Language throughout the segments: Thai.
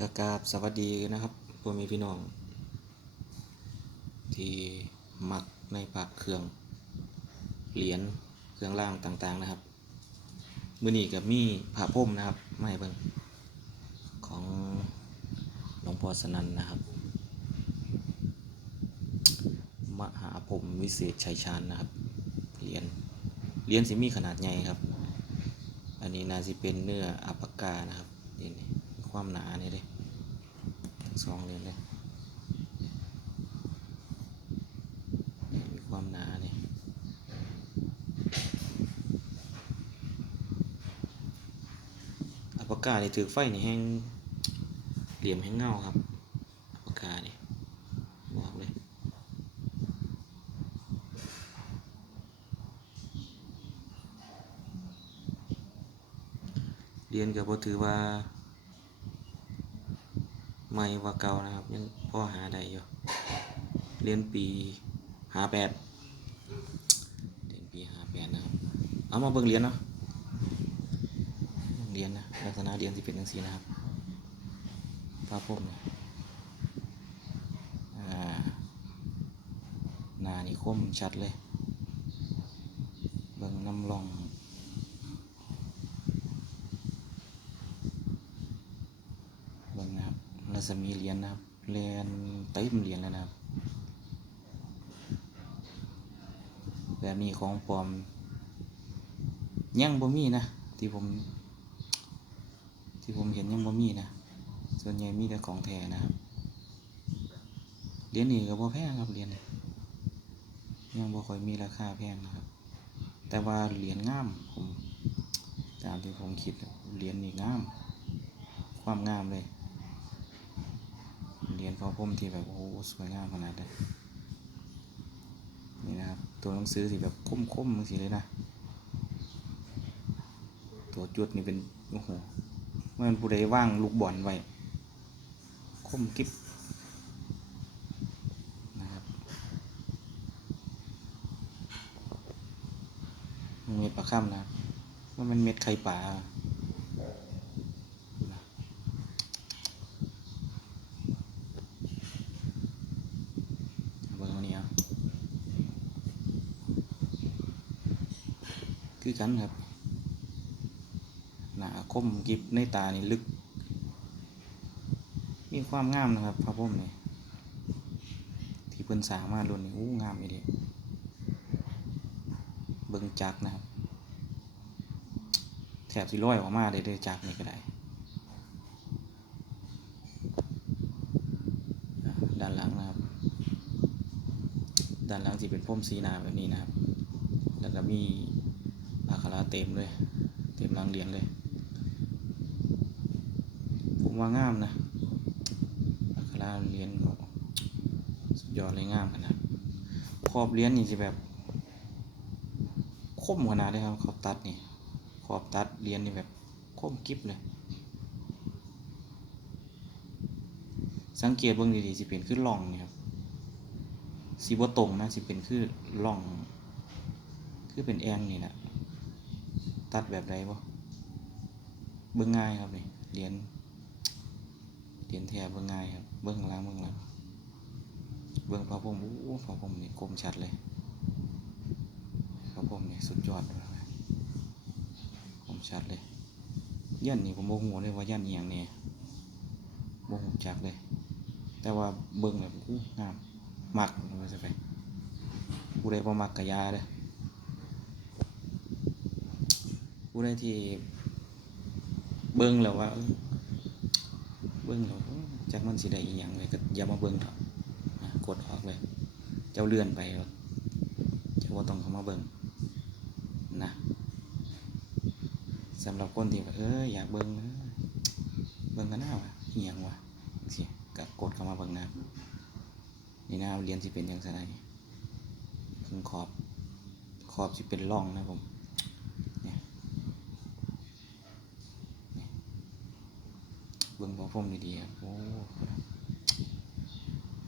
กากาบสวัสดีนะครับพ่อแม่พี่น้อง ที่มักในปากเครื่องเหรียญเครื่องล่างต่างๆนะครับ มือนี้กับมีผ้าพรมนะครับไม่เบิ่งของหลวงพ่อสนันนะครับ มหาพรมวิเศษชัยชาญนะครับเหรียญเหรียญสิมีขนาดใหญ่ครับ อันนี้นาจะเป็นเนื้ออัปากานะครับเหรียญนี้ ความหนาเนี่ยเลยสองเหรียญเลยมีความหนาเนี่ยอัปากานี่ถือไฟนี่แห้งเหลี่ยมแห้งเงาครับอัปากานี่บอกเลยเรียนก็บ่ถือว่า ใหม่กว่าเก่านะครับ ยังพ่อหาได้อยู่เรียนปีหาแปดเรียนปีหาแปดนะครับ เอามาเบิ่งเรียนเนาะเรียนนะลักษณะเรียนที่เป็นจังซี่นะครับพระพรหมนี่ยอ่าหน้านี่คมชัดเลย เบิ่งน้ำลอง เบิ่ง นะมีเหรียญนะครับเหรียญเต็มเหรียญแล้วนะครับ แบบนี้ของปลอมยังบ่มีนะ ที่ผม ที่ผมเห็นยังบ่มีนะ ส่วนใหญ่มีแต่ของแท้นะครับเหรียญนี่ก็บ่แพงครับเหรียญนี่ยังบ่ค่อยมีราคาแพงนะครับ แต่ว่าเหรียญงามผมตามที่ผมคิดเหรียญนี่งาม ความงามเลย เหรียญพระพรหมที่แบบโอ้โหสวยงามขนาดนั้นนี่นะครับ ตัวหนังสือที่แบบคมๆมือสีเลยนะ ตัวจุดนี่เป็นโอ้โหมันผู้ใดว่างลูกบอลไว้คมกิบนะครับเม็ดปลาข้ามนะว่ามันเม็ดไข่ป่า เบิ่งเอานี่เอา คือกันครับ หนาคมกิบในตานี่ลึก มีความงามนะครับพระพรหมนี่ที่เพิ่นสามารถลุนนี้อู้งามอีเดีเบิ่งจักนะครับ แถบสิร้อยออกมาได้เลยจักนี่ก็ได้ด้านหลังนะครับ ด้านหล่างที่เป็นพุ่มสีนาแบบนี้นะครับ แล้วก็มี อักขระเต็มเลย เต็มหลังเหรียญเลย ผมว่างามนะอักขระเหรียญสุดยอดเลยงามขนาดขอบเหรียญนี่จะแบบคมขนาดเลยครับขอบตัดนี่ขอบตัดเหรียญนี่แบบคมกริบเลยสังเกตเบิ่งดีๆสิเป็นขึ้นล่องนี่ครับสีบ่ตรงนะสิเป็นคือล่อง คือเป็นแองนี่แหละ ตัดแบบไรบ่เบิ่งง่ายครับนี่เหรียญเหรียญแท้เบิ่งง่ายครับ เบิ่งข้างล่างเบิ่งหลังเบิ่งพระพรมโอ้พระพรมนี่คมชัดเลยพระพรมนี่สุดยอดเลยคมชัดเลยยันนี่ผมบ่ฮู้เลยว่ายันอีหยังแน่บ่ฮู้จักเลย แต่ว่าเบิ่งแบบอู้งามมักว่าจะไปผู้ใดบ่มักกะยาเด้อ ผู้ใดที่เบิ่งแล้วว่าเอ้ยเบิ่งแล้วจักมันสิได้อีหยังเลยก็อย่ามาเบิ่งเถอะอะกดออกเลย เจ้าเลื่อนไปเจ้าบ่ต้องเข้ามาเบิ่งนะสำหรับคนที่ว่าเอออยากเบิ่งเออเบิ่งกันหน้าว่ะอีหยังวะจังซี่ก็กดเข้ามาเบิ่งนะนี่นะเรียนที่เป็นอย่างไรเพิ่งขอบขอบที่เป็นร่องนะผม มดีครับ โอ้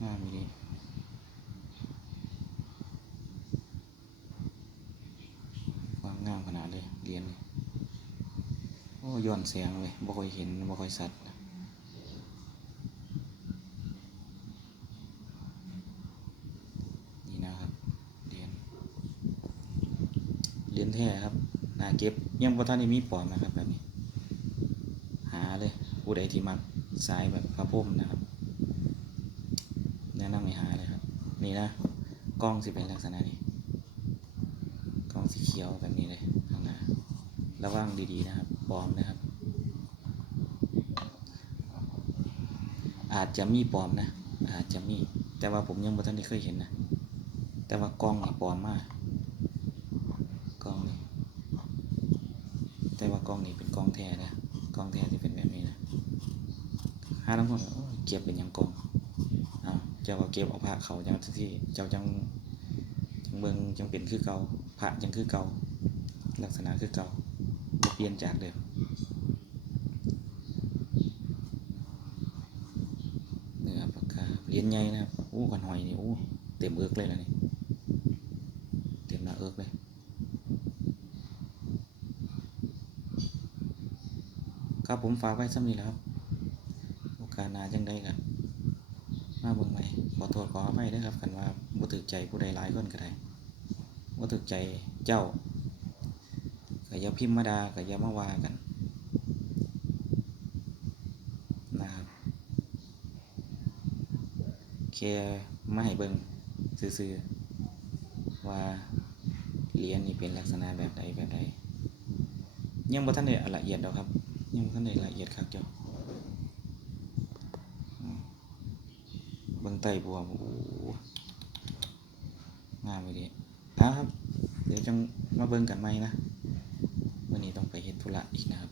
งามดีความงามขนาดเลยเรียนโอ้ย้อนแสงเลยบ่ค่อยเห็นบ่ค่อยสัตว์นี่นะครับเรียนเรียนแท้ครับน้าเก็บยังบ่ทันได้มีปอมนะครับแบบนี้ หาเลยผู้ใดที่มัก สายแบบพระพรหมนะครับแนะนำให้หาเลยครับ นี่นะกล้องสิเป็นลักษณะนี้กล้องสีเขียวแบบนี้เลยข้างหน้าระวังดีๆนะครับปลอมนะครับ อาจจะมีปลอมนะ อาจจะมี แต่ว่าผมยังบ่ทันได้เคยเห็นนะแต่ว่ากล้องนี่ปลอมมากกล้องนี่แต่ว่ากล้องนี่เป็นกล้องแท้นะกล้องแท้ที่เป็นแบบนี้นะาทั้งคนเก็บเป็นยังกองเอาเจ้าก็เก็บเอาผ้าเขาจังที่เจ้าจังจังเบิงจังเป็นคือเก่าผ้าจังคือเก่าลักษณะคือเก่าเปลี่ยนจากเดิมเนื้อปากกาเหรียญใหญ่นะครับโอ้กันหอยนี่โอ้เต็มเอิกเลยนะนี่เต็มหน้าเอิกเลยครับผมฝากไว้ซ้ำนี้แล้วครับ กาสหน้าจังได้ครับมาเบิ่งใหม่ขอโทษขออภัยด้วยครับกันว่าบ่ถึกใจผู้ใดหลายคนก็ได้บ่ถึกใจเจ้าก็อย่าพิมพ์มาดาก็อย่ามาว่ากันนะครับแค่มาให้เบิ่งซื่อๆว่าเหรียญนี่เป็นลักษณะแบบใดแบบใดยังบ่ทันได้ละเอียดดอกครับยังบ่ทันได้ละเอียดครับเจ้าอืม เบิ่งไต้บวมโอ้งามไปดินะครับ เดี๋ยวจังมาเบิ่งกันใหม่นะวันนี้ต้องไปเฮ็ดธุระอีกนะครับ